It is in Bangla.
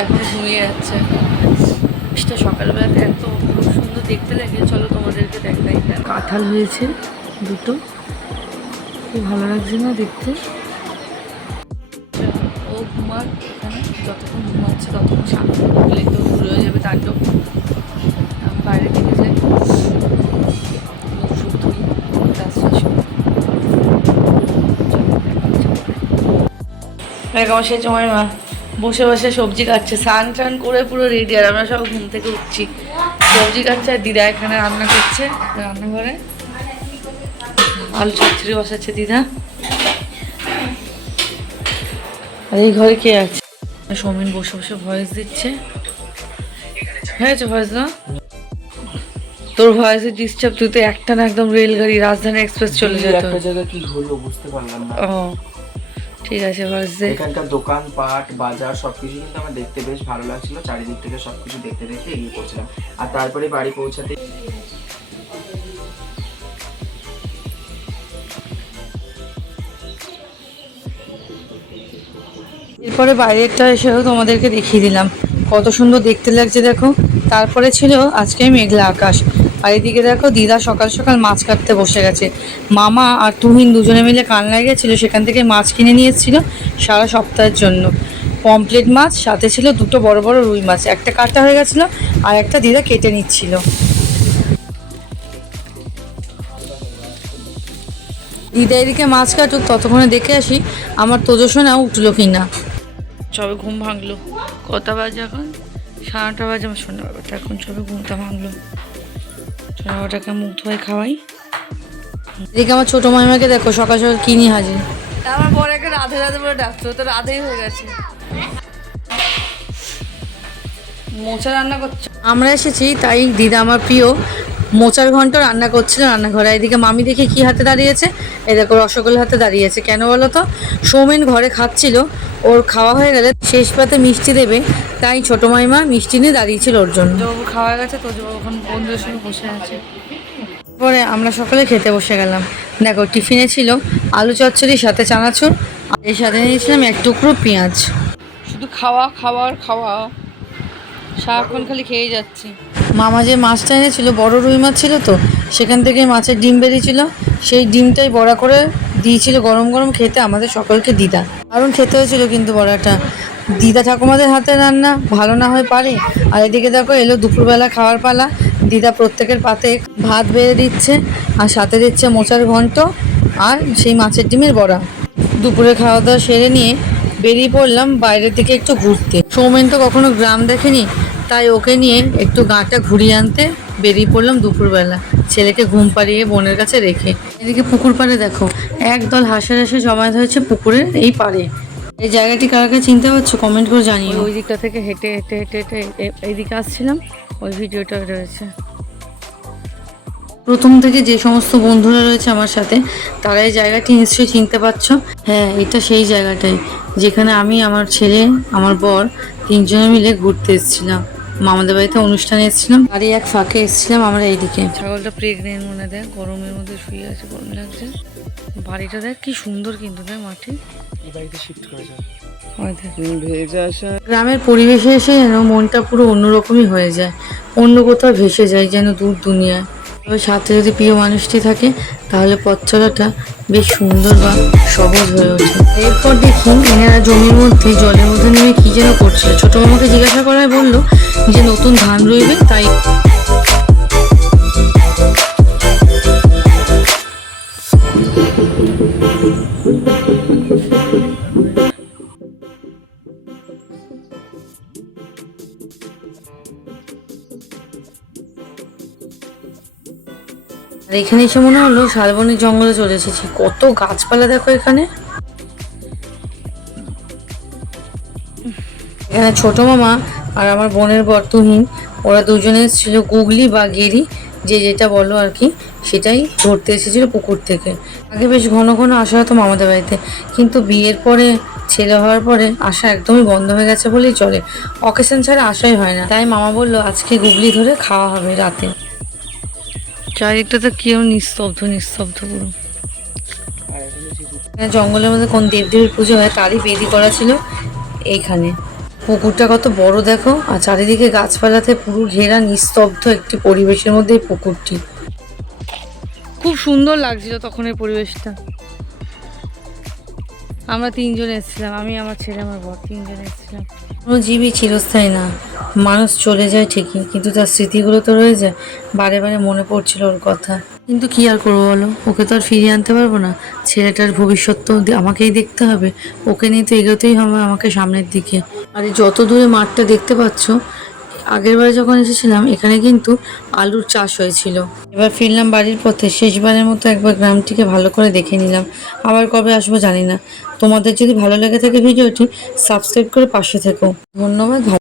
এখন ঘুমিয়ে যাচ্ছে। এটা সকালবেলাতে এত খুব সুন্দর দেখতে লাগে, চলো তোমাদেরকে দেখাই। কাঁঠাল হয়েছে দুটো, খুব ভালো লাগছে না দেখতে। ও ঘুমাক এখানে, যতক্ষণ ঘুমাচ্ছে ততক্ষণ সামনে ঢুকলে তো শুরু হয়ে যাবে তাণ্ডব। আমি বাইরে থেকে যাই, ওষুধ ধুই, কাজ শেষ করি। আমার সেই সময় মা বসে বসে সবজি কাটছে, স্নান টান করে পুরো রেডি, আর আমরা সব ঘুম থেকে উঠছি, সবজি কাটছে। আর দিদা এখানে রান্না করছে রান্নাঘরে, আলু চচ্চড়ি বসাচ্ছে দিদা। আর এই ঘরে কে আছে? সৌমিন বসে বসে ভয়েস দিচ্ছে। হয়েছে ভয়েস না? তোর ভয়েসে ডিস্টার্ব, তুই তো একটা না একদম রেলগাড়ি রাজধানী এক্সপ্রেস চলে যেত। একটা জায়গা কি হলো বুঝতে পারলাম না। ও ঠিক আছে, ভয়েস দে। এখানকার দোকান পাট বাজার সবকিছু কিন্তু আমার দেখতে বেশ ভালো লাগছিল, চারিদিক থেকে সবকিছু দেখতে দেখতে এগিয়ে পড়ছিলাম। আর তারপরে বাড়ি পৌঁছাতে এরপরে বাইরেরটা এসেও তোমাদেরকে দেখিয়ে দিলাম, কত সুন্দর দেখতে লাগছে দেখো। তারপরে ছিল আজকে মেঘলা আকাশ। আর এদিকে দেখো দিদা সকাল সকাল মাছ কাটতে বসে গেছে। মামা আর তুহিন দুজনে মিলে কানলায় গেছিলো, সেখান থেকে মাছ কিনে নিয়ে এসেছিলো সারা সপ্তাহের জন্য। পমপ্লেট মাছ, সাথে ছিল দুটো বড় বড় রুই মাছ, একটা কাটা হয়ে গেছিলো আর একটা দিদা কেটে নিচ্ছিল। দিদা এদিকে মাছ কাটুক, ততক্ষণে দেখে আসি আমার তোজসোনা উঠলো কিনা। সবে ঘুম ভাঙলো, কটা বাজে এখন? 9:30 বাজে। আমার সোনা বাবাটা এখন সবে ঘুমটা ভাঙলো। সোনা বাবাটাকে মুখ ধোয়াই খাওয়াই। এদিকে আমার ছোটো মাইমাকে দেখো সকাল সকাল কিনি হাজির। আমার বড় একটা রাধে রাধে বলে ডাকতো, তো রাধেই হয়ে গেছে। মোচা রান্না করছে, আমরা এসেছি তাই দিদা আমার প্রিয় মোচার ঘন্ট রান্না করছিল রান্নাঘরে। এদিকে মামি দেখে কি হাতে দাঁড়িয়েছে, এই দেখো রসগোল্লা হাতে দাঁড়িয়েছে। কেন বলো তো? সৌমেন ঘরে খাচ্ছিল, ওর খাওয়া হয়ে গেলে শেষ পাতে মিষ্টি দেবে, তাই ছোটো মাইমা মিষ্টি নিয়ে দাঁড়িয়েছিল ওর জন্য। তো খাওয়া গেছে, তো ওখানে বন্ধুদের সঙ্গে বসে আছে। পরে আমরা সকলে খেতে বসে গেলাম। দেখো টিফিনে ছিল আলু চচ্চড়ির সাথে চানাচুর, আর এর সাথে নিয়েছিলাম এক টুকরো পেঁয়াজ। শুধু খাওয়া খাওয়া খাওয়া, সারাক্ষণ খালি খেয়েই যাচ্ছি। মামা যে মাছটা এনেছিল বড় রুই মাছ ছিল, তো সেখান থেকে মাছের ডিম বেরিয়েছিল, সেই ডিমটাই বড়া করে দিয়েছিল গরম গরম খেতে আমাদের সকলকে দিদা। দারুণ খেতে হয়েছিল কিন্তু বড়াটা। দিদা ঠাকুমাদের হাতে রান্না ভালো না হয় পারে। আর এদিকে দেখো এলো দুপুরবেলা খাওয়ার পালা। দিদা প্রত্যেকের পাতে ভাত বেড়ে দিচ্ছে, আর সাথে দিচ্ছে মোচার ঘন্ট আর সেই মাছের ডিমের বড়া। দুপুরে খাওয়া দাওয়া সেরে নিয়ে বেরিয়ে পড়লাম বাইরের দিকে একটু ঘুরতে। সৌমেন তো কখনো গ্রাম দেখেনি, তাই ওকে নিয়ে একটু গাঁটা ঘুরিয়ে আনতে বেরিয়ে পড়লাম দুপুরবেলা, ছেলেকে ঘুম পাড়িয়ে বোনের কাছে রেখে। এদিকে পুকুর পাড়ে দেখো একদল হাঁসের এসে জমায়েত হয়েছে পুকুরের এই পাড়ে। এই জায়গাটি কারা কারা চিনতে পারছো কমেন্ট করে জানিও। ওই দিকটা থেকে হেঁটে হেঁটে হেঁটে হেঁটে এইদিকে আসছিলাম, ওই ভিডিওটা রয়েছে। প্রথম থেকে যে সমস্ত বন্ধুরা রয়েছে আমার সাথে, তারা এই জায়গাটি নিশ্চয়ই চিনতে পারছো। হ্যাঁ, এটা সেই জায়গাটাই যেখানে আমি, আমার ছেলে, আমার বর তিনজনে মিলে ঘুরতে এসেছিলাম। মামাদের বাড়িতে অনুষ্ঠানে এসেছিলাম, বাড়ি এক ফাঁকে এসেছিলাম আমরা এইদিকে। ছাগলটা প্রেগনেন্ট মনে দেয়, গরমের মধ্যে শুয়ে আছে, গরম লাগছে। বাড়িটা দেখ কি সুন্দর, কিন্তু দেখ মাটি বাড়িতে শিফট করে যাও। গ্রামের পরিবেশে এসে যেন মনটা পুরো অন্যরকমই হয়ে যায়, অন্য কোথাও ভেসে যায় যেন দূর দুনিয়ায়। তবে সাথে যদি প্রিয় মানুষটি থাকে তাহলে পথ চলাটা বেশ সুন্দর বা সহজ হয়ে ওঠে। এরপর দেখি এনারা জমির মধ্যে জলের মধ্যে নেমে কি যেন করছিল। ছোট মামাকে জিজ্ঞাসা করায় বললো যে নতুন ধান রইবে, তাই আর এখানে এসে মনে হলো শালবনের জঙ্গলে চলে এসেছি। কত গাছপালা দেখো এখানে। এখানে ছোট মামা আর আমার বোনের বর তুহিন, ওরা দুজনে এসেছিল গুগলি বা গেরি, যে যেটা বলো আর কি, সেটাই ধরতে এসেছিল পুকুর থেকে। আগে বেশ ঘন ঘন আসা হতো মামাদের বাড়িতে, কিন্তু বিয়ের পরে, ছেলে হওয়ার পরে আসা একদমই বন্ধ হয়ে গেছে বলেই চলে। অকেশন ছাড়া আসাই হয় না। তাই মামা বললো আজকে গুগলি ধরে খাওয়া হবে রাতে। চারিদিকটা তো কেউ নিস্তব্ধ নিস্তব্ধ পুরো। জঙ্গলের মধ্যে কোন দেবদেবীর পুজো হয় তারই বেদি করা ছিল এইখানে। পুকুরটা কত বড় দেখো, আর চারিদিকে গাছপালাতে পুরো ঘেরা নিস্তব্ধ একটি পরিবেশের মধ্যে এই পুকুরটি। খুব সুন্দর লাগছিল তখন এই পরিবেশটা। আমরা তিনজন এসেছিলাম, আমি, আমার ছেলে, আমার বর, তিনজন এসেছিলাম। কোনো জীবই চিরস্থায়ী না, মানুষ চলে যায় ঠিকই, কিন্তু তার স্মৃতিগুলো তো রয়ে যায়। বারে বারে মনে পড়ছিল ওর কথা, কিন্তু কি আর করবো বলো, ওকে তো আর ফিরিয়ে আনতে পারবো না। ছেলেটার ভবিষ্যৎ তো আমাকেই দেখতে হবে, ওকে নিয়ে তো এগোতেই হবে আমাকে সামনের দিকে। আর এই যত দূরে মাঠটা দেখতে পাচ্ছ, আগের বারে যখন এসেছিলাম এখানে কিন্তু আলুর চাষ হয়েছিল। এবার ফিরলাম বাড়ির পথে, শেষবারের মতো একবার গ্রামটিকে ভালো করে দেখে নিলাম। আবার কবে আসবো জানি না। তোমাদের যদি ভালো লেগে থাকে ভিডিওটি, সাবস্ক্রাইব করে পাশে থেকো। ধন্যবাদ।